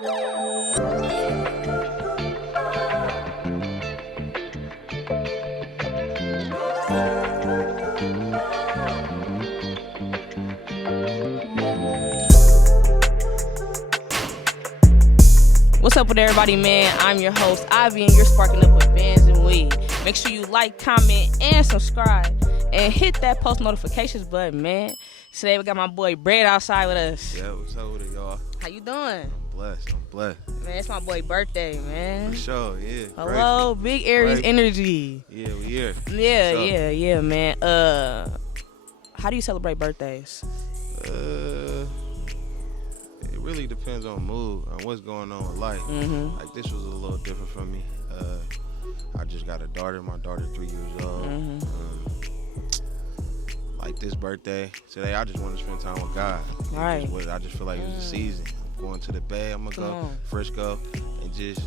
What's up with everybody, man? I'm your host, Ivy, and you're sparking up with VANSNWEED. Make sure you like, comment, and subscribe. And hit that post notifications button, man. Today we got my boy Bred outside with us. Yeah, what's up with it, y'all? How you doing? I'm blessed. Man, it's my boy's birthday, man. For sure, yeah. Hello, Grateful. big Aries energy. Yeah, we here. Yeah, man. How do you celebrate birthdays? It really depends on mood and what's going on with life. Mm-hmm. Like, this was a little different for me. I just got a daughter. My daughter's 3 years old. Mm-hmm. Like this birthday today, I just want to spend time with God. Right. I just feel like it's a season. I'm going to the Bay. I'm gonna go Frisco and just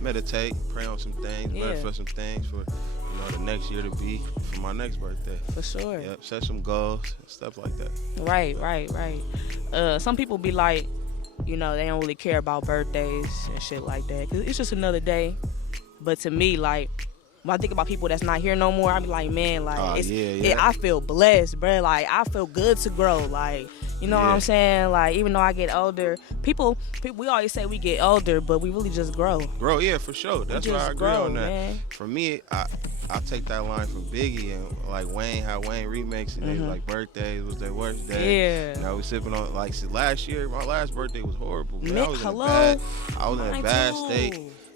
meditate, pray on some things, manifest some things for the next year to be for my next birthday. For sure. Yep. Set some goals, stuff like that. Right. Some people be like, they don't really care about birthdays and shit like that, 'cause it's just another day. But to me, like, when I think about people that's not here no more, I be like, man, like, I feel blessed, bro. Like, I feel good to grow. Like, you know what I'm saying? Like, even though I get older, people, we always say we get older, but we really just grow. Grow, yeah, for sure. That's why I agree on that. Man. For me, I take that line from Biggie and like Wayne, how Wayne remixed it. They was like, birthdays was their worst day. Yeah. We sipping on, like, last year, my last birthday was horrible. Man. I was in a bad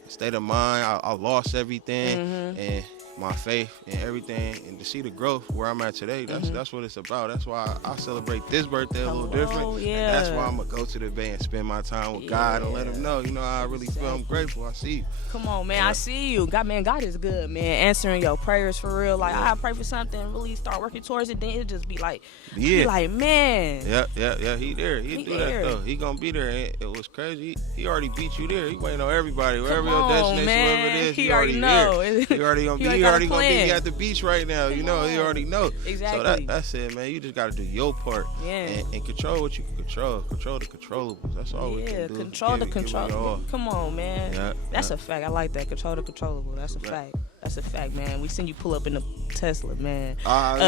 state of mind. I lost everything and my faith and everything, and to see the growth where I'm at today, that's what it's about. That's why I celebrate this birthday a little different. Yeah. And that's why I'm gonna go to the Bay and spend my time with God and let him know, how I really feel. I'm grateful. I see you. Come on, man. I see you. God is good, man. Answering your prayers for real. Like, I pray for something, really start working towards it, then it'll just be like, man. Yeah. He there. He do that though. He gonna be there. It was crazy. He already beat you there. He waiting on everybody. Wherever your destination, wherever it is, he already know. He already gonna be. He already gonna be at the beach right now. He already know. Exactly. So that's it, man. You just gotta do your part. Yeah. And control what you can control. Control the controllables. That's all we can do. Control the controllables. Come on, man. Yeah. That's a fact. I like that. Control the controllable. That's a fact. That's a fact, man. We seen you pull up in the Tesla, man. I'm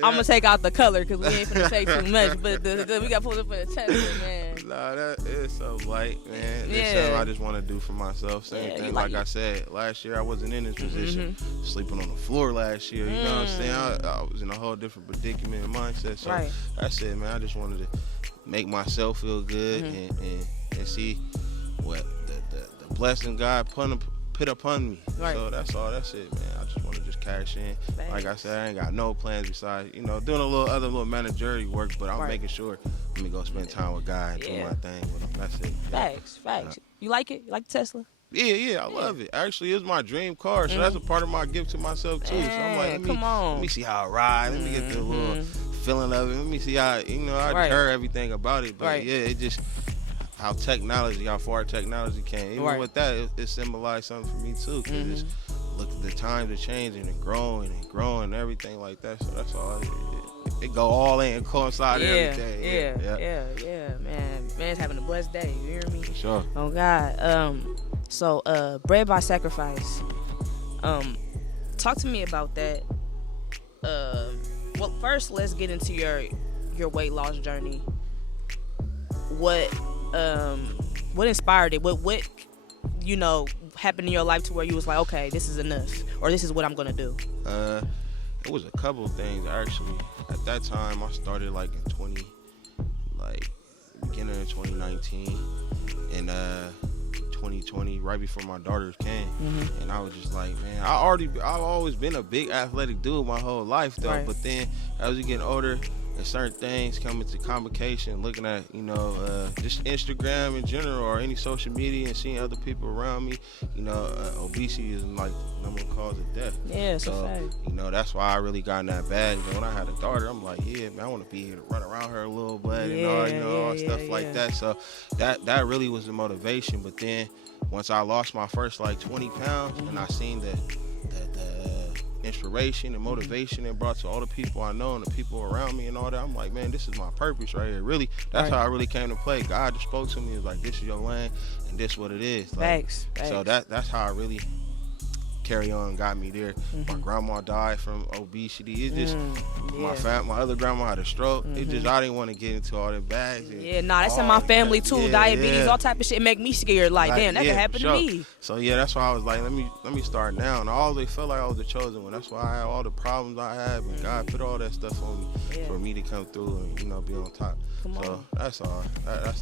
gonna take out the color because we ain't finna say too much, but we got pulled up in the Tesla, man. Nah, that is so light, man. It's something I just want to do for myself. Same thing, like I said, last year I wasn't in this position, sleeping on the floor last year. You know what I'm saying? I was in a whole different predicament and mindset. So that's it, man. I just wanted to make myself feel good and see what the blessing God put upon me. Right. So that's it, man. I just want to just cash in. Thanks. Like I said, I ain't got no plans besides, doing a little managerial work, but I'm making sure let me go spend time with God and do my thing with him. That's it. Facts. You like it? You like the Tesla? Yeah, I love it. Actually, it's my dream car, so that's a part of my gift to myself too. So I'm like, let me see how it rides. Let me get the little feeling of it. Let me see how, I heard everything about it, but it just how far technology came. Even with that, it symbolized something for me too, because look at the times are changing and growing and everything like that. So that's all. It go all in and coincide everything. Yeah, man. Man's having a blessed day. You hear me? For sure. Oh God. So Bred by Sacrifice. Talk to me about that. Well, first let's get into your weight loss journey. What inspired it? What happened in your life to where you was like, okay, this is enough, or this is what I'm gonna do? It was a couple of things actually. At that time, I started like in beginning of 2019, and 2020, right before my daughters came, and I was just like, man, I've always been a big athletic dude my whole life though, but then as you get older, and certain things come into convocation, looking at, just Instagram in general or any social media and seeing other people around me, obesity is like number one cause of death. Yeah, it's a fact. That's why I really got in that bag. When I had a daughter, I'm like, yeah, man, I want to be here to run around her a little bit and all stuff like that. So that really was the motivation. But then once I lost my first 20 pounds and I seen the inspiration and motivation it brought to all the people I know and the people around me and all that, I'm like, man, this is my purpose right here. Really, that's how I really came to play. God just spoke to me. It was like, this is your lane and this what it is. Like, Facts. So that's how I really carry on, got me there. My grandma died from obesity. It's just my other grandma had a stroke. It just, I didn't want to get into all the bags. That's in my family too. Diabetes, all type of shit make me scared. Like damn, that could happen to me. So that's why I was like, let me start now. And I always felt like I was the chosen one. That's why I had all the problems I had, and God put all that stuff on me for me to come through and be on top. So that's all.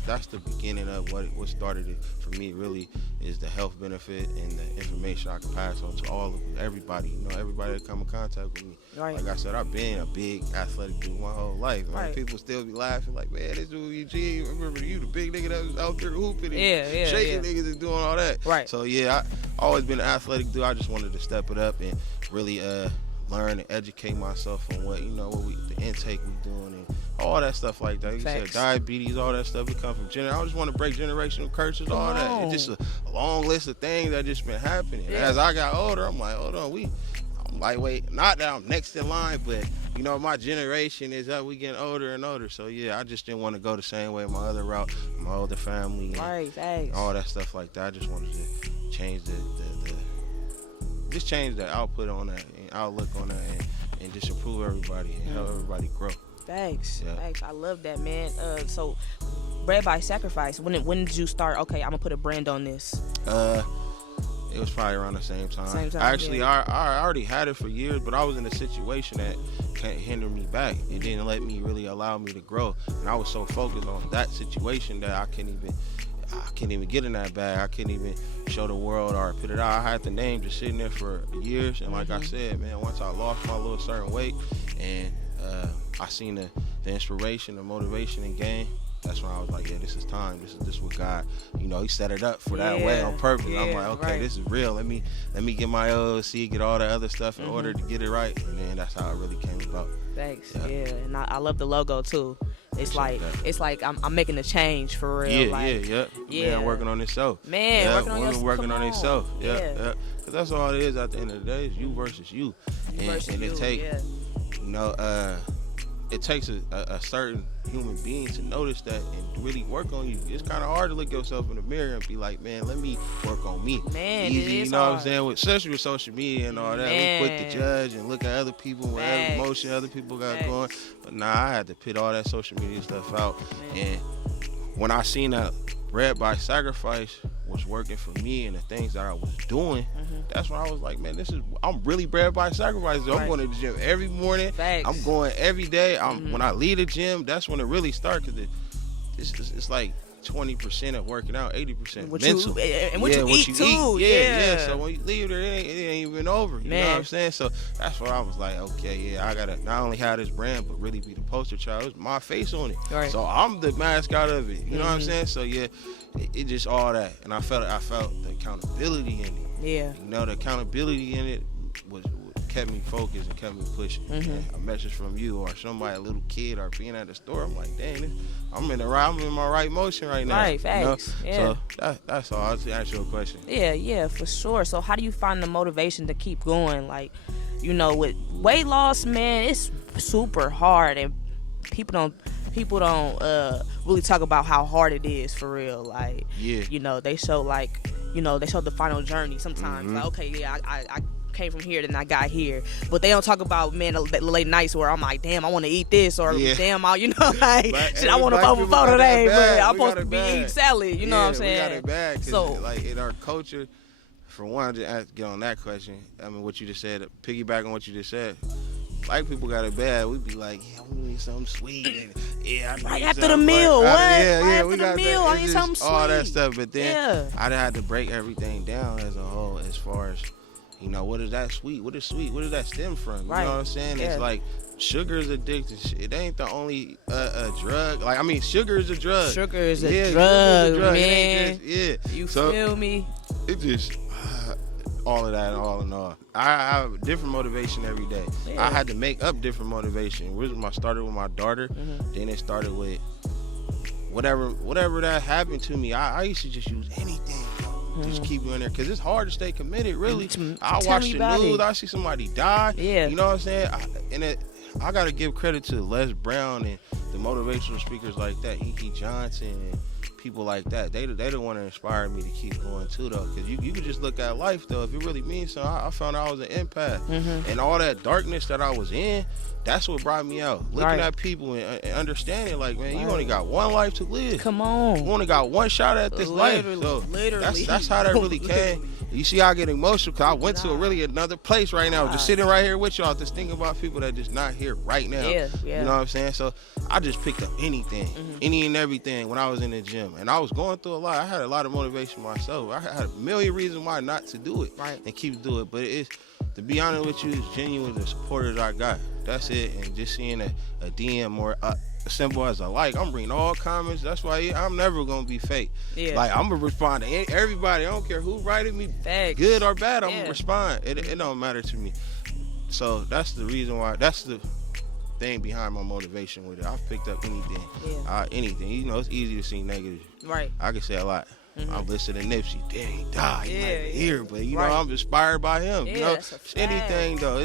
That's the beginning of what started it for me. Really is the health benefit and the information I can pass on to everybody. Everybody that come in contact with me. Like I said, I've been a big athletic dude my whole life. Man. People still be laughing like, man, this dude Eugene. Remember you, the big nigga that was out there hooping and shaking niggas and doing all that. So I always been an athletic dude. I just wanted to step it up and really learn and educate myself on what the intake we doing and all that stuff like that. You said diabetes, all that stuff. It come from I just want to break generational curses, all that. It's just a long list of things that just been happening. As I got older, I'm like, hold on, I'm lightweight. Not that I'm next in line, but my generation is up. We getting older and older. So I just didn't want to go the same way my other route, my older family, and all that stuff like that. I just wanted to change change the output on that and outlook on that and just improve everybody and help everybody grow. Thanks. I love that, man. So Bred by Sacrifice, when did you start, okay, I'm gonna put a brand on this? It was probably around the same time. Actually, I already had it for years, but I was in a situation that can't hinder me back. It didn't let me really allow me to grow. And I was so focused on that situation that I couldn't even get in that bag. I couldn't even show the world or put it out. I had the name just sitting there for years. And like I said, man, once I lost my little certain weight and I seen the inspiration, the motivation and gain, that's when I was like, this is time. This is what God, he set it up for that way on purpose. I'm like, okay, this is real. Let me get my LLC, get all the other stuff in order to get it right. And then that's how it really came about. Thanks. And I love the logo too. It's like I'm making a change for real. Man, working on itself. Working on itself. Cause that's all it is at the end of the day. Is you versus you. It takes a certain human being to notice that and really work on you. It's kind of hard to look yourself in the mirror and be like, man, let me work on me. Man, easy, you know what I'm saying? Especially with social media and all that, we quick to judge and look at other people, whatever emotion other people got going. But I had to put all that social media stuff out. And when I seen that Bred by Sacrifice was working for me and the things that I was doing, that's when I was like, man, I'm really bred by sacrifice. I'm going to the gym every morning. I'm going every day. When I leave the gym, that's when it really starts, because it's like 20% of working out, 80% mental. And what you eat too. So when you leave there, it ain't even over. You know what I'm saying? So that's where I was like, okay, I gotta not only have this brand, but really be the poster child. It's my face on it. So I'm the mascot of it. You know what I'm saying? So it just all that, and I felt the accountability in it. The accountability in it was kept me focused and kept me pushing. A message from you or somebody, a little kid, or being at the store, I'm like, dang, I'm in my right motion right now. Facts. So that's all. I'll answer your question. For sure. So how do you find the motivation to keep going? Like, with weight loss, man, it's super hard, and people don't really talk about how hard it is for real. Like, they show the final journey sometimes. Like, okay, I came from here, then I got here, but they don't talk about, man, the late nights where I'm like, damn, I want to eat this, or damn, I want to vote for today, but I'm supposed to be eating salad. You know what I'm saying? We got it bad. So, like, in our culture, for one, to get on that question, I mean, what you just said, piggyback on what you just said. Black people got it bad. We be like, we need something sweet. And, right after the meal. What? Right after the meal, I need something sweet. All that stuff. But then I had to break everything down as a whole, as far as, what is that sweet? What is sweet? Where does that stem from? You know what I'm saying? It's like, sugar is addictive. It ain't the only drug. Like, I mean, sugar is a drug. Sugar is a drug, man. It ain't just, You feel me? It just... all of that, all in all, I have a different motivation every day. I had to make up different motivation. I started with my daughter, then it started with whatever that happened to me. I used to just use anything. just keep doing there, because it's hard to stay committed, really. I watch the news, I see somebody die. You know what I'm saying? I got to give credit to Les Brown and the motivational speakers like that, E.T. Johnson and people like that. They the one that inspired me to keep going too, though, because you could just look at life, though. If it really means something, I found I was an empath. And all that darkness that I was in, that's what brought me out. Looking at people and understanding, like, man, you only got one life to live. Come on. You only got one shot at this life. So that's how that really came. You see, I get emotional because I went to really another place right now. Just sitting right here with y'all, just thinking about people that just not here right now. You know what I'm saying? So I just picked up anything, any and everything when I was in the gym. And I was going through a lot. I had a lot of motivation myself. I had a million reasons why not to do it and keep doing it. But it's, to be honest with you, it's genuine the supporters I got. That's it. And just seeing a DM or simple as a like, I'm reading all comments. That's why I'm never gonna be fake. Like, I'm gonna respond to everybody. I don't care who writing me, good or bad. I'm gonna respond. It don't matter to me. So that's the reason why. That's the thing behind my motivation with it. I've picked up anything. Anything. You know, it's easy to see negative. I can say a lot. I'm listening to Nipsey. Damn, he died. He might be here, but you know, I'm inspired by him. You know, anything though.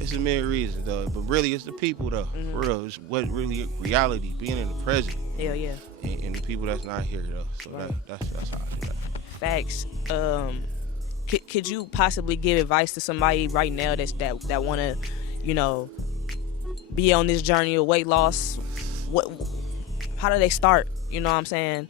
It's a million reasons though, but really it's the people though. For real, it's what really reality, being in the present. And the people that's not here though. So that's how I do that. Facts. Could you possibly give advice to somebody right now that want to, you know, be on this journey of weight loss? How do they start? You know what I'm saying?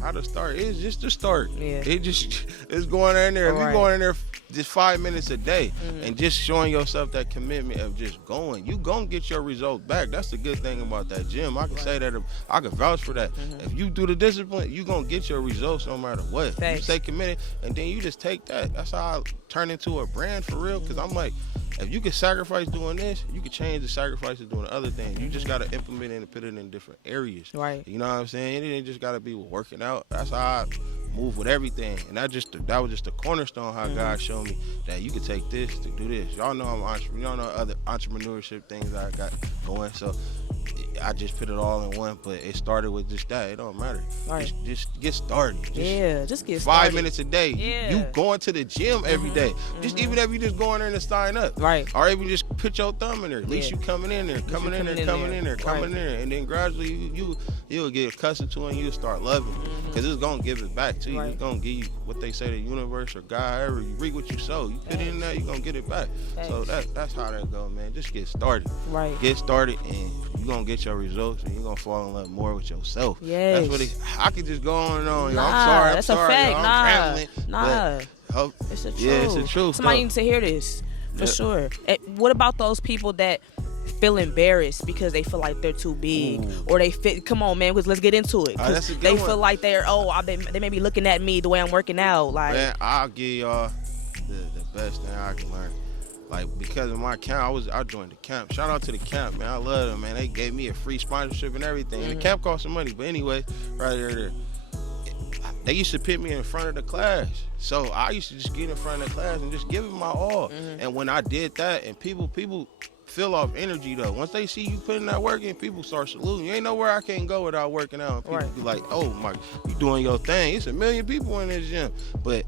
How to start is just to start. It's going in there. If you're going in there just 5 minutes a day and just showing yourself that commitment of just going, you gonna get your results back. That's the good thing about that gym. I can say that. I can vouch for that. If you do the discipline, you gonna get your results no matter what. You stay committed, and then you just take that. That's how I turn into a brand for real. Because I'm like, if you can sacrifice doing this, you can change the sacrifice of doing other things. You just gotta implement it and put it in different areas. You know what I'm saying? It ain't just gotta be working out. That's how I move with everything. And that was just the cornerstone how God showed me that you could take this to do this. Y'all know I'm an entrepreneur. Y'all know other entrepreneurship things I got going. So I just put it all in one, but it started with just that. It don't matter. Just get started. Just get started. 5 minutes a day. You going to the gym every day. Just even if you just go in there and sign up. Or if you just put your thumb in there. At least you coming in there, coming in there. And then gradually you'll get accustomed to it and you'll start loving it. Because it's going to give it back to you. It's going to give you what they say, the universe or God, however. You reap what you sow. You put it in there, you're going to get it back. So that's how that go, man. Just get started. Get started and you're going to get your results and you're going to fall in love more with yourself. That's what I could just go on and on. I'm sorry. A fact. I'm rambling. It's the truth. It's the truth. Somebody needs to hear this for sure. What about those people that feel embarrassed because they feel like they're too big or they fit? Come on, man, let's get into it. They feel like they may be looking at me the way I'm working out. Like, man, I'll give y'all the best thing I can learn. Like, because of my camp, I joined the camp. Shout out to the camp, man. I love them, man. They gave me a free sponsorship and everything. And the camp cost some money, but anyway, right there. They used to put me in front of the class. So I used to just get in front of the class and just give it my all. And when I did that, and people feel off energy though. Once they see you putting that work in, people start saluting. You ain't nowhere I can't go without working out. And people be like, oh my, you doing your thing. It's a million people in this gym. But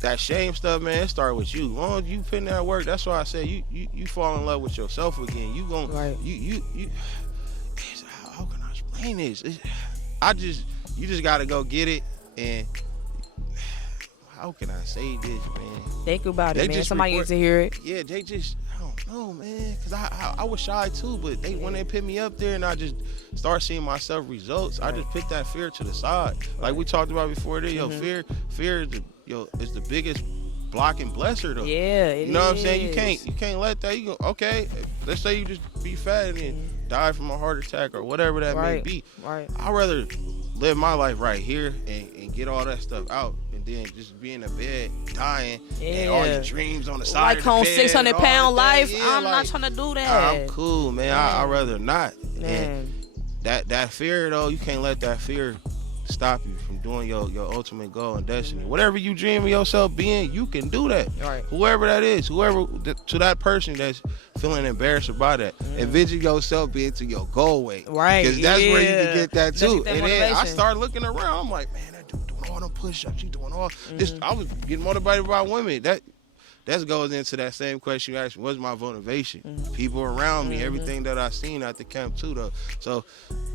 that shame stuff, man, it started with you. As long as you putting that work, that's why I said you fall in love with yourself again. You gon' you how can I explain this? You just gotta go get it. And how can I say this, man? Think about it, man. Somebody needs to hear it. Yeah, they just, I don't know, man. Cause I was shy too, but when they put me up there and I just start seeing myself results, I just put that fear to the side. Like we talked about before, fear is the biggest blocking blesser though. You know what I'm saying? You can't let that. You go, okay, let's say you just be fat and then die from a heart attack or whatever that may be. I'd rather live my life right here and get all that stuff out, and then just be in the bed dying and all your dreams on the side of the bed. Like on 600-pound life, I'm not trying to do that. I'm cool, man. I'd rather not. And that fear though, you can't let that fear stop you from doing your ultimate goal and destiny. Whatever you dream of yourself being, you can do that. Whoever that is, to that person that's feeling embarrassed about that, envision yourself being to your goal weight. Because that's where you can get that too. And then I start looking around, I'm like, man, that dude doing all them push-ups. You doing all this. I was getting motivated by women. That goes into that same question you asked me. What's my motivation? People around me, everything that I seen at the camp too, though. So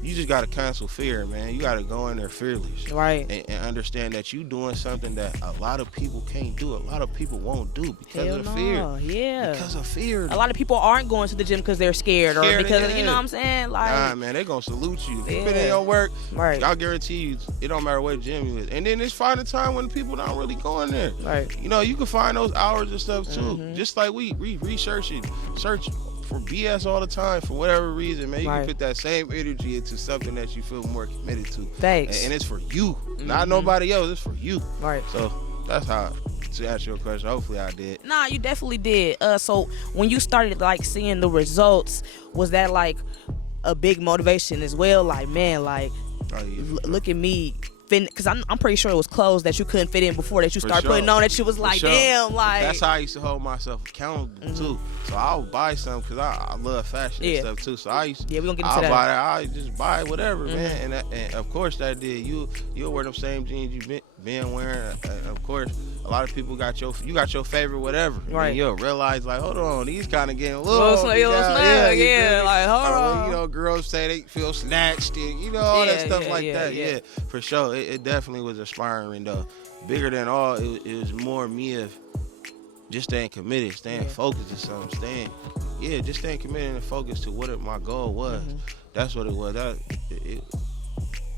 you just gotta cancel fear, man. You gotta go in there fearless, right? And understand that you doing something that a lot of people can't do. A lot of people won't do because of fear. Yeah, because of fear. A lot of people aren't going to the gym because they're scared or because you know what I'm saying. Like, nah, man, they gonna salute you. If you put in your work, right? I'll guarantee you, it don't matter what gym you is. And then it's finding time when people not really going there. Right. You know, you can find those hours and stuff too. Just like we research for BS all the time for whatever reason, man. You can put that same energy into something that you feel more committed to. Thanks. And it's for you, not nobody else. It's for you. Right. So that's how. To answer your question, hopefully I did. Nah, you definitely did. So when you started like seeing the results, was that like a big motivation as well? Like, man, like look at me. Because I'm pretty sure it was clothes that you couldn't fit in before that you started putting on that you was like, damn, like. That's how I used to hold myself accountable too. So I would buy something because I love fashion and stuff too. So I used to, we gonna get into that. I just buy whatever, man. And of course that did. You'll wear them same jeans you been wearing. Of course, a lot of people got your favorite whatever. Right. And you'll realize like, hold on, these kind of getting a little snug, like hold on. You know, girls say they feel snatched and you know all that stuff like that. Yeah, for sure. It definitely was inspiring though. Bigger than all, it was more me of just staying committed, staying focused to something, just staying committed and focused to what my goal was. That's what it was.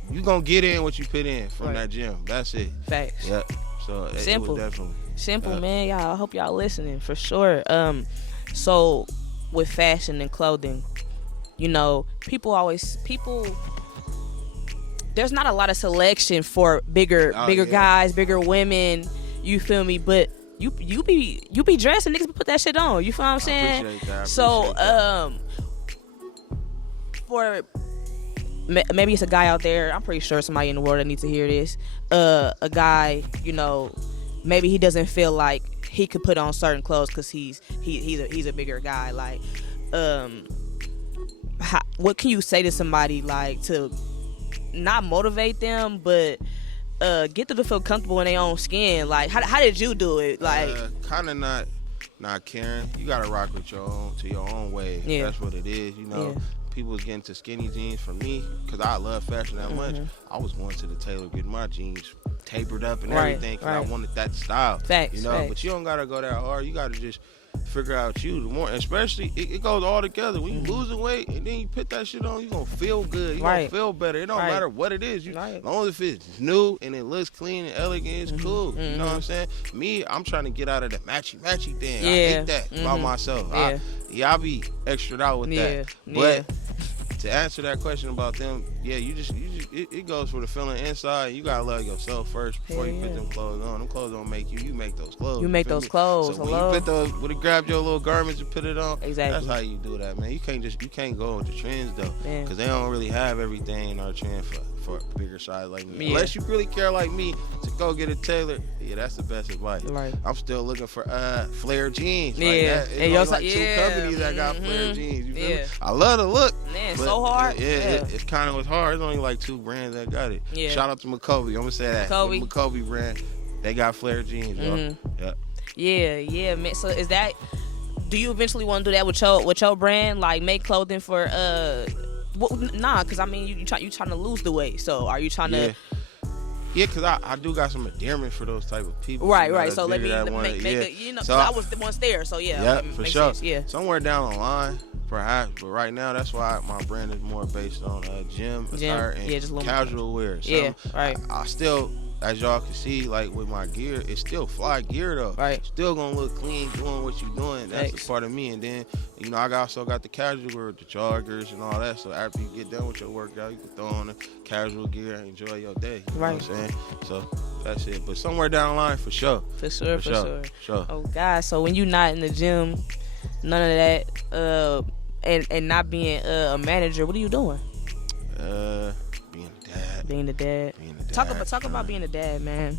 You gonna get in what you put in from that gym. That's it. Facts. Yep. So simple. It was definitely simple, man. Y'all, I hope y'all listening for sure. So with fashion and clothing, you know, people there's not a lot of selection for bigger guys, bigger women. You feel me? But you be dressing, niggas put that shit on. You feel what I'm saying? I appreciate that. So for maybe it's a guy out there. I'm pretty sure somebody in the world that needs to hear this. A guy, you know, maybe he doesn't feel like he could put on certain clothes because he's a bigger guy. Like, what can you say to somebody like to not motivate them, but get them to feel comfortable in their own skin? Like, how did you do it? Like, kind of not caring. You gotta rock with your own way. Yeah. That's what it is. You know, people was getting to skinny jeans. For me, because I love fashion that much, I was going to the tailor getting my jeans tapered up and everything because I wanted that style. Facts, you know, facts. But you don't gotta go that hard. You gotta just figure out you. The more, especially, it goes all together. When you losing weight and then you put that shit on, you gonna feel good. You gonna feel better. It don't matter what it is. As long as it's new and it looks clean and elegant, it's cool. You know what I'm saying? Me, I'm trying to get out of the matchy thing. I hate that about myself. I be extra out with that. But to answer that question about them, it goes for the feeling inside. You gotta love yourself first before you put them clothes on. Them clothes don't make you. You make those clothes. You make those clothes. So when you put those, when you grab your little garments and put it on, exactly. That's how you do that, man. You can't go with the trends though, because they don't really have everything in our trend for a bigger size like me. Unless you really care like me to go get a tailor, that's the best advice. Right. I'm still looking for flare jeans. Yeah. There's like two companies that got flare jeans. You feel me? I love the look. Man, so hard. It's kind of hard. It's only like 2 brands that got it. Yeah. Shout out to McCovey. I'm gonna say that. The McCovey brand. They got flare jeans, bro. Yeah, man. So do you eventually want to do that with your brand? Like make clothing for nah, because I mean you trying to lose the weight. So are you trying to? Yeah, because I do got some endearment for those type of people. Right. So let me make it, you know, so I was the ones there. So yeah, for sure. Sense. Yeah. Somewhere down the line, perhaps, but right now that's why my brand is more based on gym attire and casual wear. So I still, as y'all can see, like with my gear, it's still fly gear though. Right. Still gonna look clean doing what you're doing. That's a part of me. And then, you know, I also got the casual wear, the joggers and all that. So after you get done with your workout, you can throw on the casual gear and enjoy your day. You know what I'm saying? So that's it. But somewhere down the line, for sure. For sure. Oh God. So when you not in the gym, none of that, and not being a manager, what are you doing? Being a dad. Talk about being a dad, man.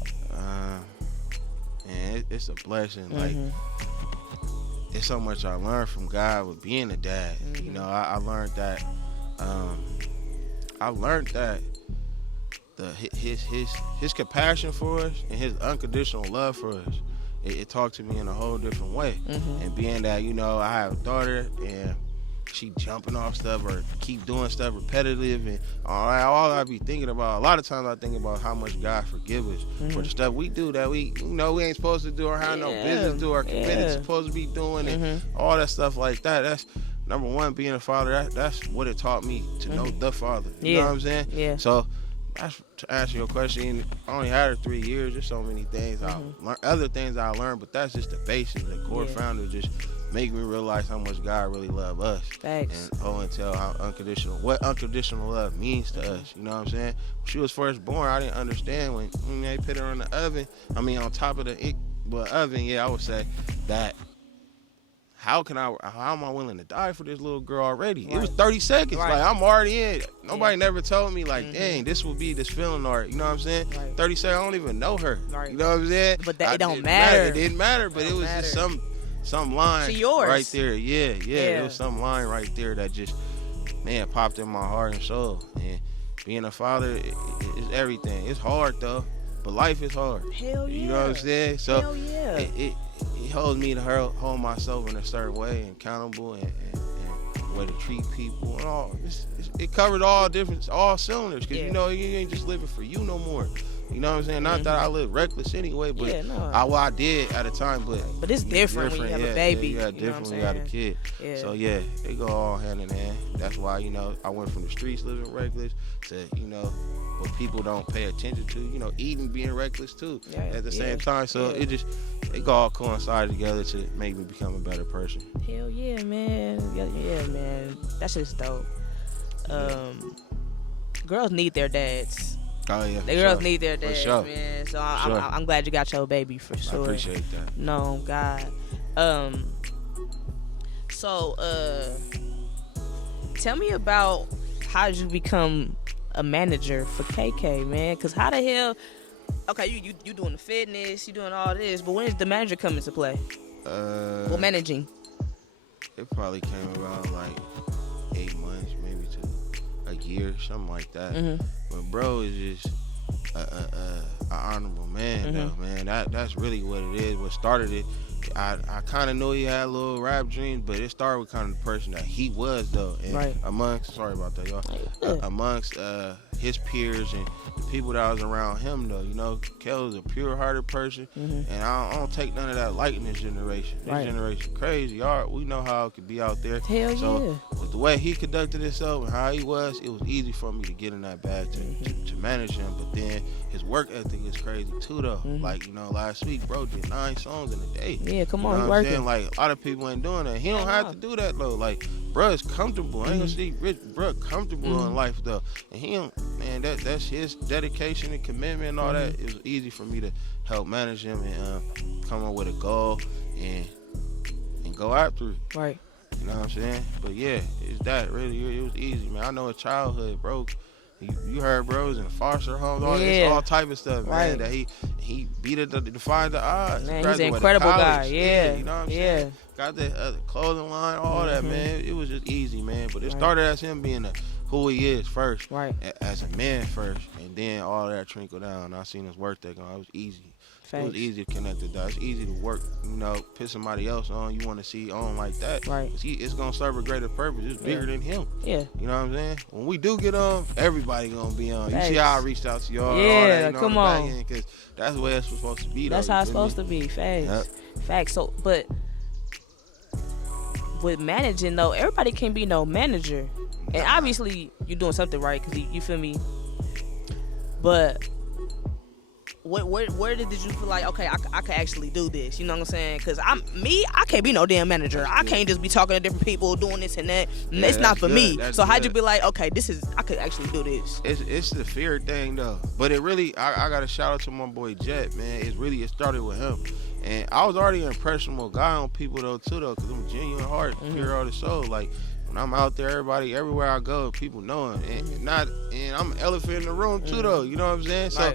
Man, it's a blessing. Like, it's so much I learned from God with being a dad. You know, I learned that. his compassion for us and his unconditional love for us, it talked to me in a whole different way. And being that, you know, I have a daughter and she jumping off stuff or keep doing stuff repetitive, and all I be thinking about, a lot of times I think about how much God forgive us for the stuff we do that we, you know, we ain't supposed to do or have no business do or committed supposed to be doing, and all that stuff like that. That's number one, being a father. That's what it taught me to know the Father. You know what I'm saying? Yeah. So that's to answer your question. I only had her 3 years. There's so many things I learned, other things I learned, but that's just the basics. The core founder just make me realize how much God really love us. Thanks. And tell how what unconditional love means to us. You know what I'm saying? When she was first born, I didn't understand when they put her in the oven. I mean, on top of the oven, I would say that. How am I willing to die for this little girl already? It was 30 seconds. Like, I'm already in. Nobody never told me, like, dang, this will be this feeling art. You know what I'm saying? 30 seconds, I don't even know her. You know what I'm saying? But it don't matter. It didn't matter, but it was just some line right there. Yeah. It was some line right there that just, man, popped in my heart and soul. And being a father is everything. It's hard, though, but life is hard. Hell yeah. You know what I'm saying? So hell yeah. It holds me to hold myself in a certain way, and accountable, and the way to treat people, and all. It covered all cylinders, because you know, you ain't just living for you no more. You know what I'm saying? Not that I live reckless anyway, but I did at a time. But it's different when you have a baby. Yeah, different when you got a kid. Yeah. So they go all hand in hand. That's why, you know, I went from the streets living reckless to, you know, what people don't pay attention to, you know, eating, being reckless too at the same time. So it all coincide together to make me become a better person. Hell yeah, man. Yeah, man. That's just dope. Girls need their dads. Oh yeah, the girls need their dads, man. So I'm glad you got your baby for sure. I appreciate that. No, God. So tell me about how did you become a manager for KK, man? Cause how the hell? Okay, you doing the fitness, you doing all this, but when did the manager come into play? Well, managing. It probably came around like 8 months, maybe to a year, something like that. But bro is just an honorable man, though, man. That's really what it is. What started it, I kind of knew he had little rap dreams, but it started with kind of the person that he was, though. And amongst, sorry about that, y'all. Amongst his peers and the people that was around him, though, you know, Kel was a pure-hearted person, and I don't take none of that light in this generation. This generation crazy. Y'all, we know how it could be out there. Hell so with the way he conducted himself and how he was, it was easy for me to get in that bag to manage him. But then his work ethic is crazy too, though. Like, you know, last week, bro did 9 songs in a day. Yeah, come on, you know what I'm saying? Like, a lot of people ain't doing that. He don't have to do that, though. Like, bro is comfortable. I ain't gonna see rich, bro comfortable in life, though. And he don't, man, that's his dedication and commitment and all that. It was easy for me to help manage him and come up with a goal and go after it. Right. You know what I'm saying? But yeah, it's that really. It was easy, man. I know his childhood, bro. You heard bros in foster homes, all type of stuff, man. That he beat it to defy the odds. Man, he's an incredible guy. Yeah, you know what I'm saying? Got the clothing line, all that, man. It was just easy, man. But it started as him being who he is first, as a man first, and then all that trickled down. I seen his work ethic. It was easy. It was easy to connect the dots. It's easy to work, you know, put somebody else on you want to see on like that. It's going to serve a greater purpose. It's bigger than him. Yeah. You know what I'm saying? When we do get on, everybody going to be on. You see how I reached out to y'all? Yeah, all that, you know, come on. Because that's the way it's supposed to be. That's how it's supposed to be. Facts. Facts. So, but with managing, though, everybody can't be no manager. And obviously, you're doing something right because you feel me? But where did you feel like, okay, I could actually do this? You know what I'm saying? Because I can't be no damn manager. I can't just be talking to different people, doing this and that. And it's not for me. So how'd you be like, okay, I could actually do this? It's the fear thing, though. But it really, I got to shout out to my boy Jet, man. It started with him. And I was already an impressionable guy on people, though, too, though, because I'm a genuine heart, pure heart and soul. Like, when I'm out there, everywhere I go, people know it. And I'm an elephant in the room, too, though. You know what I'm saying? So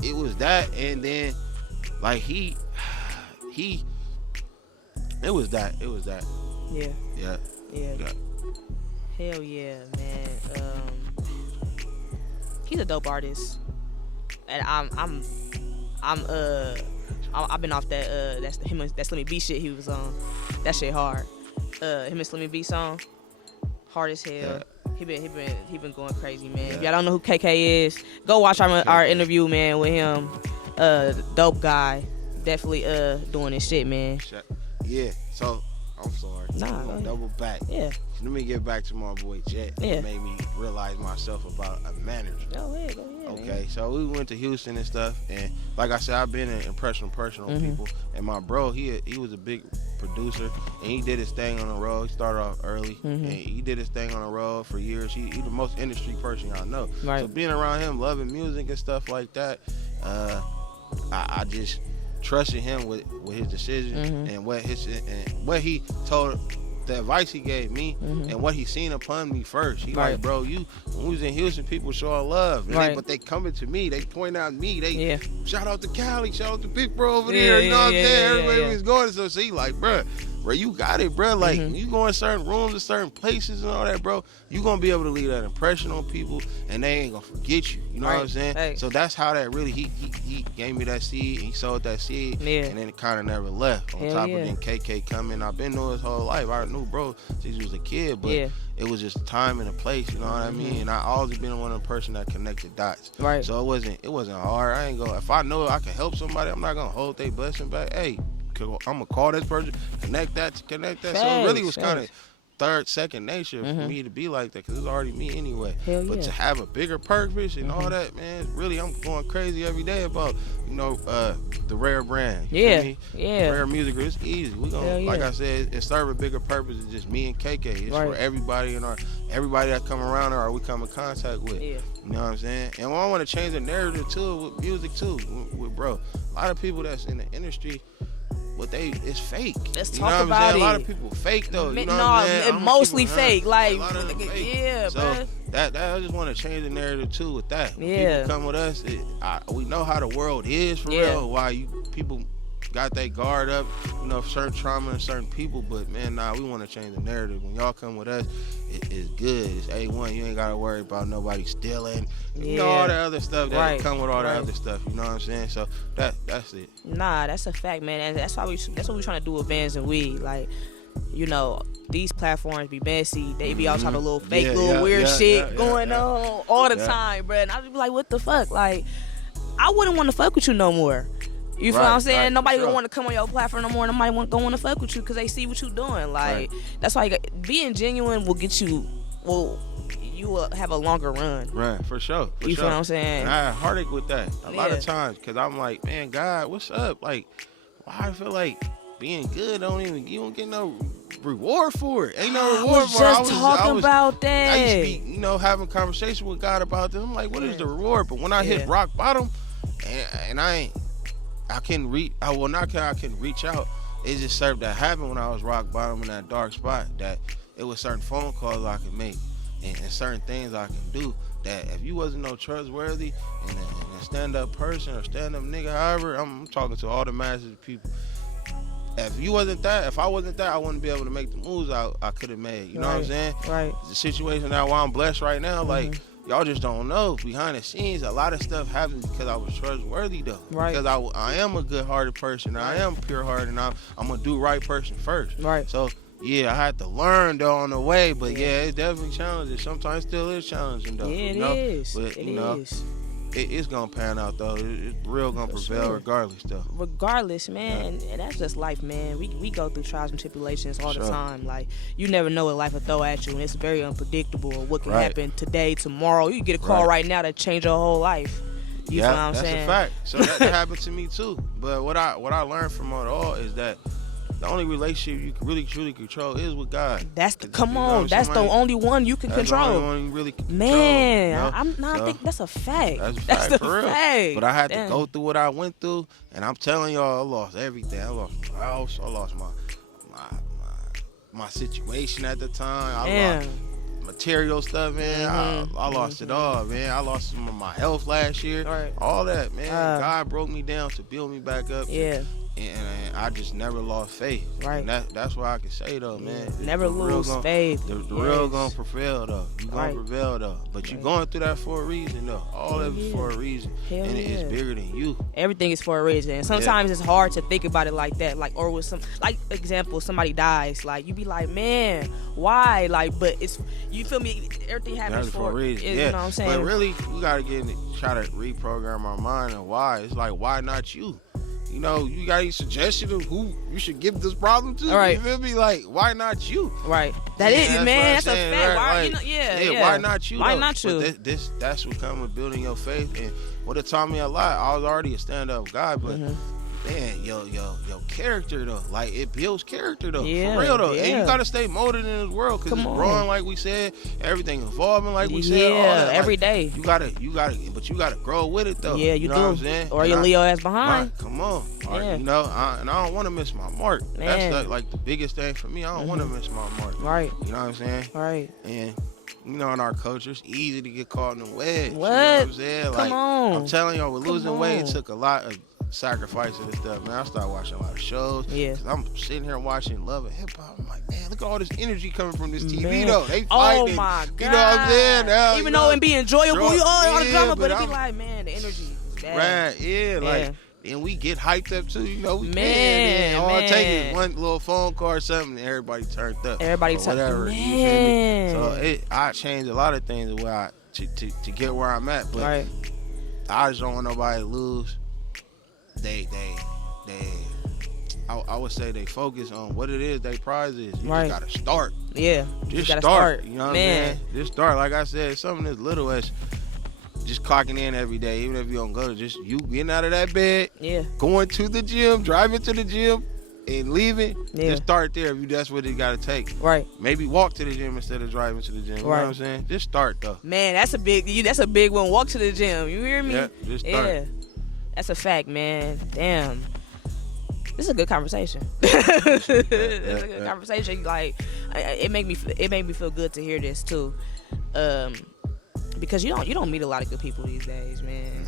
it was that, and then like it was that. Yeah. Hell yeah, man. He's a dope artist, and I've been off that that's him that Slimmy B shit he was on. That shit hard. Him and Slimmy B song, hard as hell. Yeah. He been going crazy, man. Yeah. If y'all don't know who KK is, go watch our interview, man, with him. Dope guy, definitely doing his shit, man. Yeah. So I'm sorry. Nah, I'm gonna double back. Yeah. Let me get back to my boy Jet. Yeah. It made me realize myself about a manager. Go ahead, okay, man. So we went to Houston and stuff, and like I said, I've been an impressionable person on people. And my bro, he was a big producer, and he did his thing on the road. He started off early, and he did his thing on the road for years. He the most industry person I know. Right. So being around him, loving music and stuff like that, I just trusted him with his decision and what he told. The advice he gave me and what he seen upon me first. He like, bro, when we was in Houston, people showing love. But they coming to me. They point out me. They shout out to Cali, shout out to Big Bro over there. You know what I'm saying? Everybody was going. So he like, bro, you got it, bro. Like, when you go in certain rooms and certain places and all that, bro, you going to be able to leave that impression on people, and they ain't going to forget you. You know what I'm saying? Hey. So that's how that really, he gave me that seed, and he sowed that seed, and then it kind of never left. On top of then KK coming, I've been knowing his whole life. I knew bro since he was a kid, but it was just a time and a place, you know what I mean? And I always been one of the person that connected dots. Right. So it wasn't hard. I ain't if I know I can help somebody, I'm not going to hold their blessing back. Hey, I'm going to call this person, connect that. Thanks, so it really was kind of second nature for me to be like that, because it's already me anyway. But to have a bigger purpose and all that, man, really, I'm going crazy every day about, the Rare brand. Rare music, it's easy. We gonna, like I said, it serve a bigger purpose than just me and KK. It's for everybody everybody that come around or we come in contact with. You know what I'm saying? And I want to change the narrative too with music too. With bro, a lot of people that's in the industry, it's fake. Let's talk about it. A lot of people fake though. You know what I'm saying? Mostly fake. Like, fake. So that I just want to change the narrative too with that. When people come with us, we know how the world is for real. Why people got their guard up, certain trauma and certain people. But man, we want to change the narrative. When y'all come with us, it's good. It's A1. You ain't got to worry about nobody stealing. All the other stuff that come with all the other stuff. You know what I'm saying? So that's it. Nah, that's a fact, man. And that's what we trying to do with VANSNWEED. Like, these platforms be messy. They be all trying to little fake, weird shit going on all the time, bro. And I be like, what the fuck? Like, I wouldn't want to fuck with you no more. You feel what I'm saying? Nobody gonna want to come on your platform no more. Nobody gonna want to fuck with you because they see what you doing. Like, that's why being genuine will get you. You will have a longer run. Right, for sure. You feel what I'm saying? And I had heartache with that a lot of times, because I'm like, man, God, what's up? Like, why I feel like being good you don't get no reward for it. Ain't no reward for it. I was just talking about that. I used to be, having conversation with God about this. I'm like, what is the reward? But when I hit rock bottom, and I couldn't reach out. It just served that happened when I was rock bottom in that dark spot, that it was certain phone calls I could make and certain things I can do that if you wasn't no trustworthy and a stand-up person or stand-up nigga, however, I'm talking to all the masses of people. If I wasn't that, I wouldn't be able to make the moves I could have made. You know what I'm saying? Right. The situation now why I'm blessed right now, like, y'all just don't know. Behind the scenes, a lot of stuff happens because I was trustworthy, though. Right. Because I am a good-hearted person. I am pure-hearted, and I'm a do-right person first. Right. So, I had to learn, though, on the way. But, it's definitely challenging. Sometimes it still is challenging, though. Yeah, it is. But, it's going to pan out, though. It's real going to prevail regardless, though. Regardless, man. And that's just life, man. We go through trials and tribulations all the time. Like, you never know what life will throw at you, and it's very unpredictable what can happen today, tomorrow. You get a call right now that change your whole life. You know what I'm saying? That's a fact. So that happened to me, too. But what I learned from it all is that the only relationship you can really truly control is with God. That's the only one you can control. The only one you really can control. I think that's a fact. That's the fact. But I had to go through what I went through, and I'm telling y'all, I lost everything. I lost my house. I lost my situation at the time. I lost material stuff, man. I lost it all, man. I lost some of my health last year. All that, man. God broke me down to build me back up. and I just never lost faith. Right. And that's what I can say though, man. Never lose faith. The real gonna prevail though. You gonna prevail though. But you going through that for a reason though. All of it's for a reason. And it's bigger than you. Everything is for a reason. And sometimes it's hard to think about it like that. Like, or with some, like, example, somebody dies. Like, you be like, man, why? Like, but it's, you feel me? Everything happens for a reason. You know what I'm saying? But really, we gotta try to reprogram our mind and why. It's like, why not you? You know, you got any suggestion of who you should give this problem to? Right. You feel me? Like, why not you? Right. That is, man. That's a fact. Why, like, why not you? Why though? not you? But that's what comes with building your faith. And what it taught me a lot. I was already a stand-up guy, but man, your character though, like it builds character though, for real though. And you gotta stay molded in this world because it's growing, like we said, everything evolving, like we said. All that. Every like, day. You gotta, but you gotta grow with it though. Yeah, you know do. What I'm saying? Or your Leo ass behind. Right, come on. Yeah. You know, and I don't want to miss my mark. Man. That's like the biggest thing for me. I don't want to miss my mark. Right. You know what I'm saying? Right. And you know, in our culture, it's easy to get caught in the wedge. What? You know what I'm saying? Come like, on. I'm telling y'all, with losing weight, it took a lot of sacrifices and stuff, man. I started watching a lot of shows. Yeah. Cause I'm sitting here watching Love and Hip Hop. I'm like, man, look at all this energy coming from this TV though. They fighting. Oh my God. You know what I'm saying? Now, even though it be enjoyable, you all the drama, but it be I'm, like, man, the energy is bad. Right, yeah, like. And we get hyped up too, you know. We can. All it takes is one little phone call or something, and everybody turned up. Everybody turned up. Man. So I changed a lot of things the way to get where I'm at, but I just don't want nobody to lose. I would say they focus on what it is they prize is. You just gotta start. Yeah. Just start. You know what I'm saying? Just start. Like I said, something as little as just clocking in every day, even if you don't go to just you getting out of that bed, going to the gym, driving to the gym, and leaving. Just start there. If that's what it got to take. Right. Maybe walk to the gym instead of driving to the gym. You know what I'm saying? Just start though. Man, that's a big one. Walk to the gym. You hear me? Yeah. Just start. Yeah. That's a fact, man. Damn. This is a good conversation. It's a good conversation. Like, it make me feel good to hear this too. Because you don't meet a lot of good people these days, man.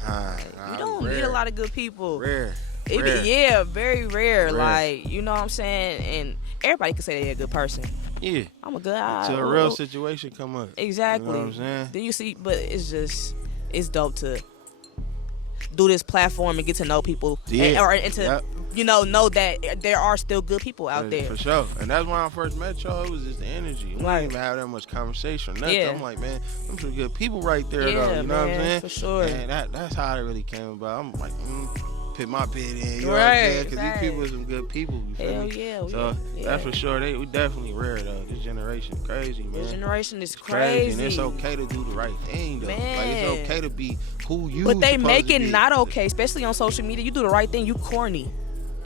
You don't meet a lot of good people. Rare. Yeah, very rare. Like, you know what I'm saying? And everybody can say they're a good person. Yeah. I'm a good guy. Until a real situation come up. Exactly. You know what I'm saying? Then you see, but it's dope to do this platform and get to know people. And to know that there are still good people out there. For sure. And that's when I first met y'all. It was just the energy. We didn't even have that much conversation. Nothing. I'm like, man, them some good people right there, though. You know what I'm saying? For sure. And that's how it really came about. I'm like, put my pit in. You know what I'm saying? Because these people are some good people. You feel me? Yeah. So that's for sure. We definitely rare, though. This generation crazy, man. This generation is crazy. And it's okay to do the right thing, though. Man. Like, it's okay to be who you But they make it not okay, especially on social media. You do the right thing, you corny.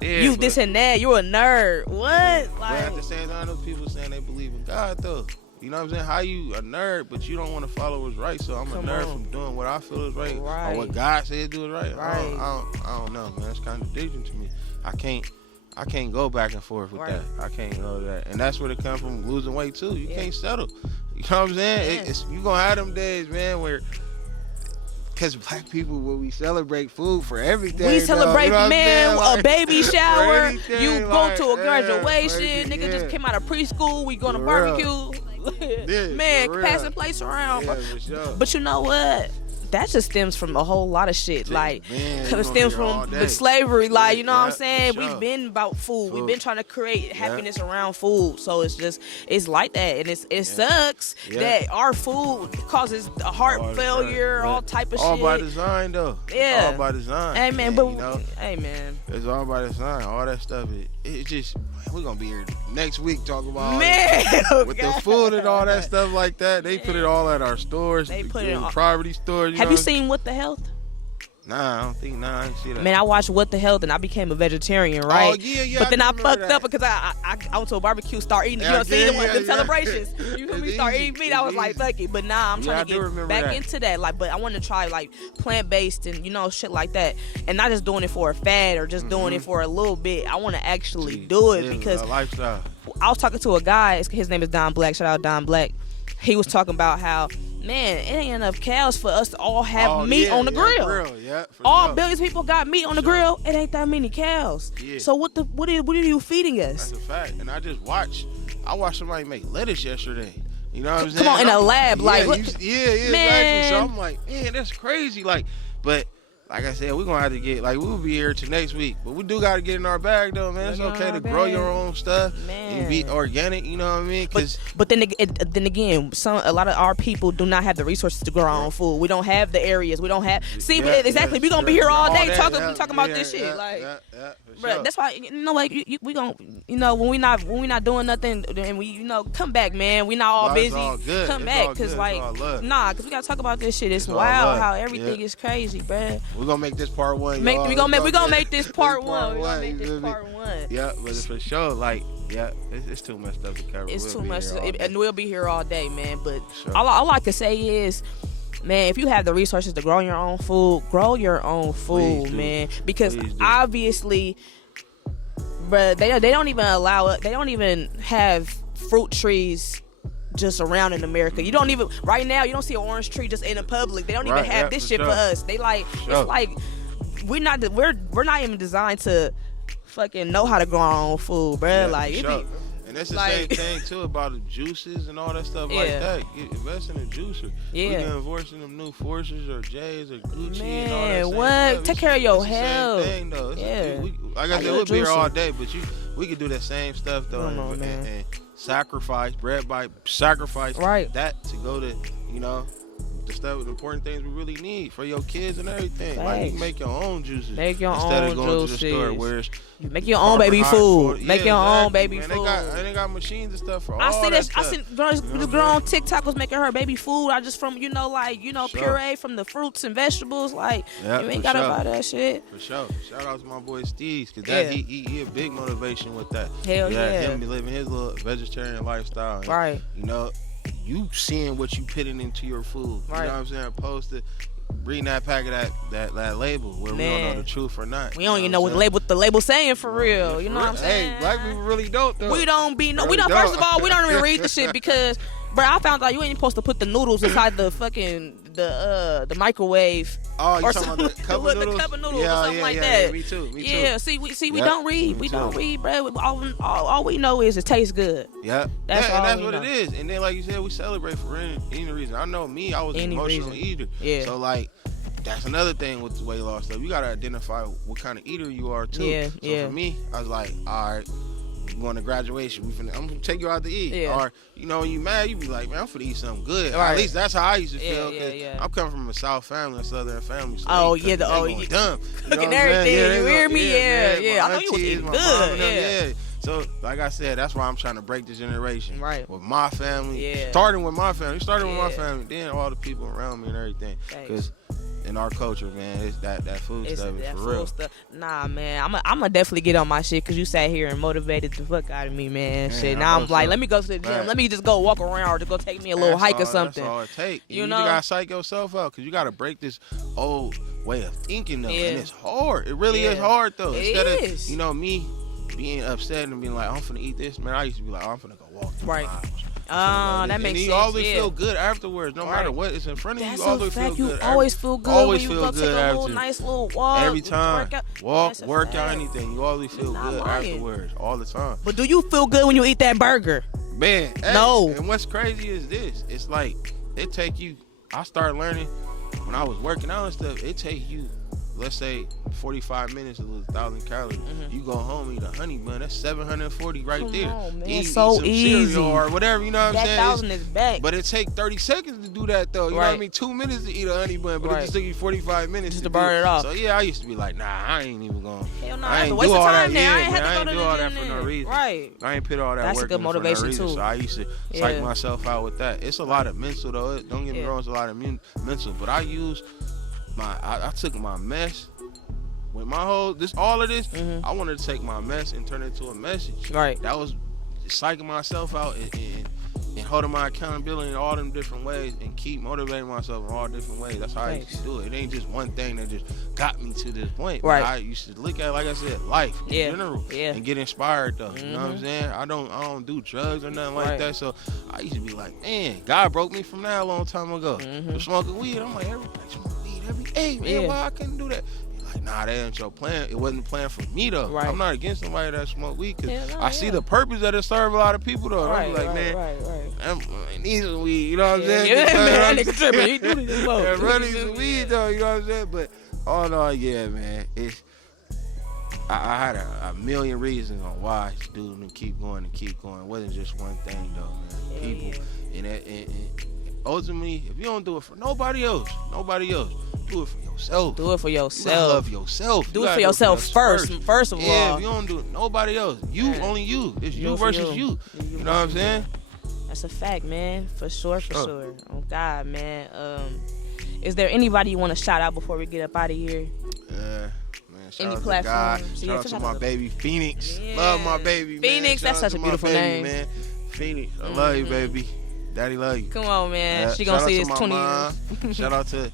You this and that, you're a nerd. What? Like, but at the same time, those people saying they believe in God, though. You know what I'm saying? How you a nerd, but you don't want to follow what's right, so I'm a nerd from doing what I feel is right. Or what God said do is right. I don't know, man. It's contradiction to me. I can't go back and forth with that. I can't go to that. And that's where it comes from, losing weight, too. You can't settle. You know what I'm saying? You going to have them days, man, where... Because black people, when we celebrate food for everything. We celebrate, man, like, a baby shower. Anything, you go to a graduation. Nigga just came out of preschool. We going to barbecue. Man, passing plates around. Sure. But you know what? That just stems from a whole lot of shit. Like, it stems from the slavery. Like, you know what I'm saying? Sure. We've been about food. We've been trying to create happiness around food. So it's like that. And it sucks that our food causes heart failure, all type of shit. All by design, though. Yeah. All by design. Hey, man, but, hey, man. It's all by design. All that stuff, it just, man, we're going to be here next week talking about with the food and all that stuff like that. They put it all at our stores. They put it in poverty stores. Have you seen What the Health? Nah, I didn't see that. Man, I watched What the Health and I became a vegetarian, right? Oh, yeah. But then I fucked up because I went to a barbecue, start eating, see them celebrations. You feel me? Start eating meat. I was like, fuck it. But nah, I'm trying to get back into that. Like, but I want to try like plant-based and, shit like that. And not just doing it for a fad or just doing it for a little bit. I want to actually do it because lifestyle. I was talking to a guy, his name is Don Black. Shout out Don Black. He was talking about how man, it ain't enough cows for us to all have meat on the grill. Yeah, all billions of people got meat on the grill. It ain't that many cows. Yeah. So what are you feeding us? That's a fact. And I watched somebody make lettuce yesterday. You know what I'm saying? Come on, in a lab, like what? Exactly. So I'm like, man, that's crazy. Like, but like I said, we're gonna have to get we'll be here till next week. But we do gotta get in our bag though, man. It's okay to grow your own stuff and be organic, you know what I mean? But then again, a lot of our people do not have the resources to grow our own food. We don't have the areas. We don't have exactly. We're gonna be here all day talking about this shit. Bro, that's why we gonna when we not doing nothing and we come back, man. We not all busy. Come back, cause cause we gotta talk about this shit. It's wild how everything is crazy, bro. We're gonna make this part one. We gonna make this part one. Yeah, but for sure, it's too much stuff to cover. It's too much, and we'll be here all day, man. But all I can say is, man, if you have the resources to grow your own food, grow your own food, man. Because obviously, bruh, they don't even allow it. They don't even have fruit trees just around in America. You don't even right now. You don't see an orange tree just in the public. They don't even have this shit for us. They it's like we're not even designed to fucking know how to grow our own food, bruh. And that's the same thing too about the juices and all that stuff like that. Invest in a juicer. We can invest in them new Forces or J's or Gucci and all that what? Take care of your health. Same thing though. Like I said, we'll be here all day, but we can do that same stuff though and sacrifice that to go to the stuff, the important things we really need for your kids and everything. Thanks. Like you can make your own juices instead of going to the store where you make your own baby food. Make your own baby food. They got machines and stuff for all that that stuff. I seen this girl on TikTok was making her baby food. I just from puree from the fruits and vegetables. You ain't gotta buy that shit. For sure. Shout out to my boy Steve, because he a big motivation with that. Hell yeah. Him be living his little vegetarian lifestyle. And, right. You seeing what you putting into your food. Right. You know what I'm saying? Opposed to reading that pack of that label where we don't know the truth or not. We don't even know what the label saying for real. You know what I'm saying? Hey, black people really don't though. We don't. First of all, we don't even read the shit because, bro, I found out you ain't supposed to put the noodles inside the fucking the microwave. Oh, you talking about the cup of noodles? The cup of noodles or something like that. Yeah, me too. Yeah, see, we don't read. We don't read, bro. All we know is it tastes good. Yeah, that's what it is. And then, like you said, we celebrate for any reason. I know me, I was an emotional eater. Yeah. So that's another thing with the weight loss stuff. You gotta identify what kind of eater you are too. Yeah. So for me, I was like, all right, we going to graduation. I'm gonna take you out to eat. Yeah. Or when you mad, you be like, man, I'm finna eat something good. Right. At least that's how I used to feel. Yeah. I'm coming from a South family, a Southern family. So dumb. You Cooking everything. You hear me? Yeah. I know you was eating good. Yeah. So, like I said, that's why I'm trying to break this generation. Right. With my family. Yeah. Starting with my family. With my family. Then all the people around me and everything. Because in our culture, man, it's that food stuff is for real. Nah, man, I'm gonna definitely get on my shit because you sat here and motivated the fuck out of me, man. Shit. Now I'm like, let me go to the gym. Right. Let me just go walk around or just go take me a little hike or something. That's all it takes. You gotta psych yourself out because you gotta break this old way of thinking though, and it's hard. It really is hard though. Instead of me being upset and being like, I'm finna eat this, man. I used to be like, I'm finna go walk 2 miles. That makes sense. You always feel good afterwards, no matter what is in front of you. You always feel good. You always feel good when you go take a nice little walk. Every time, work out, anything. You always feel good afterwards, all the time. But do you feel good when you eat that burger? Man, no. And what's crazy is this: it's like it take you. I started learning when I was working out and stuff. It take you, let's say, 45 minutes to lose 1,000 calories. You go home and eat a honey bun. That's 740 right there. On, man. Eat so some easy. Cereal or whatever, you know what I'm saying? 1,000 is back. But it take 30 seconds to do that though. You know what I mean? 2 minutes to eat a honey bun, but it just took you 45 minutes just to burn it off. So yeah, I used to be like, nah, I ain't even going. Hell no, I ain't do all that. I ain't do all that for no reason. Right. I ain't put all that That's work a good motivation too. So I used to psych myself out with that. It's a lot of mental though. Don't get me wrong, it's a lot of mental. But I took my mess. With my all of this, I wanted to take my mess and turn it into a message. Right. That was psyching myself out and and holding my accountability in all them different ways and keep motivating myself in all different ways. That's how I used to do it. It ain't just one thing that just got me to this point. Right. I used to look at, like I said, life in general and get inspired though. You know what I'm saying? I don't do drugs or nothing like that. So I used to be like, man, God broke me from that a long time ago. For smoking weed, I'm like, everybody smoke weed every day, man. Why I couldn't do that? Nah, that ain't your plan. It wasn't a plan for me though. Right. I'm not against somebody that smoke weed because I see the purpose that it serve a lot of people though. Right, I'm like, I need some weed. You know what I'm saying? Yeah, man, that nigga tripping. He do this smoke. Running some weed though. You know what I'm saying? But all in all, yeah, man. I had a million reasons on why I do and keep going and keep going. It wasn't just one thing though, man. People and ultimately, if you don't do it for nobody else, do it for yourself. Do it for yourself. You love yourself. Do it for yourself first of all. Yeah, if you don't do it, nobody else. Only you. It's you versus you. You know what I'm saying? That's a fact, man. For sure. Oh God, man. Is there anybody you want to shout out before we get up out of here? Man, shout Any out platform? To God. Shout out to my baby Phoenix. Love my baby, Phoenix, man. that's such a beautiful name. Man. Phoenix, I love you, baby. Daddy love you. Come on, man. She gonna see this 20 years. Shout out to,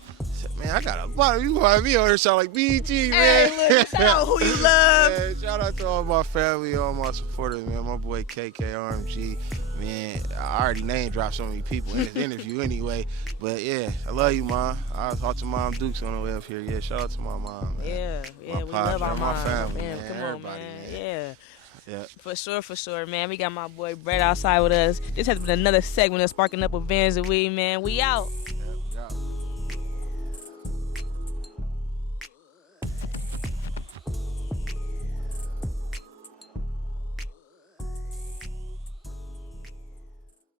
man, I got a lot. You want me on here sound like BG, man. Hey, look, shout out who you love. Man, shout out to all my family, all my supporters, man. My boy KK RMG. Man, I already name dropped so many people in this interview anyway. But yeah, I love you, Mom. I talked to Mom Dukes on the way up here. Yeah, shout out to my mom, man. Yeah, we love our my mom. family, Man, man. come on, man. Yeah. Yeah. For sure, man. We got my boy Bred outside with us. This has been another segment of Sparking Up with VANSNWEED, man. We out.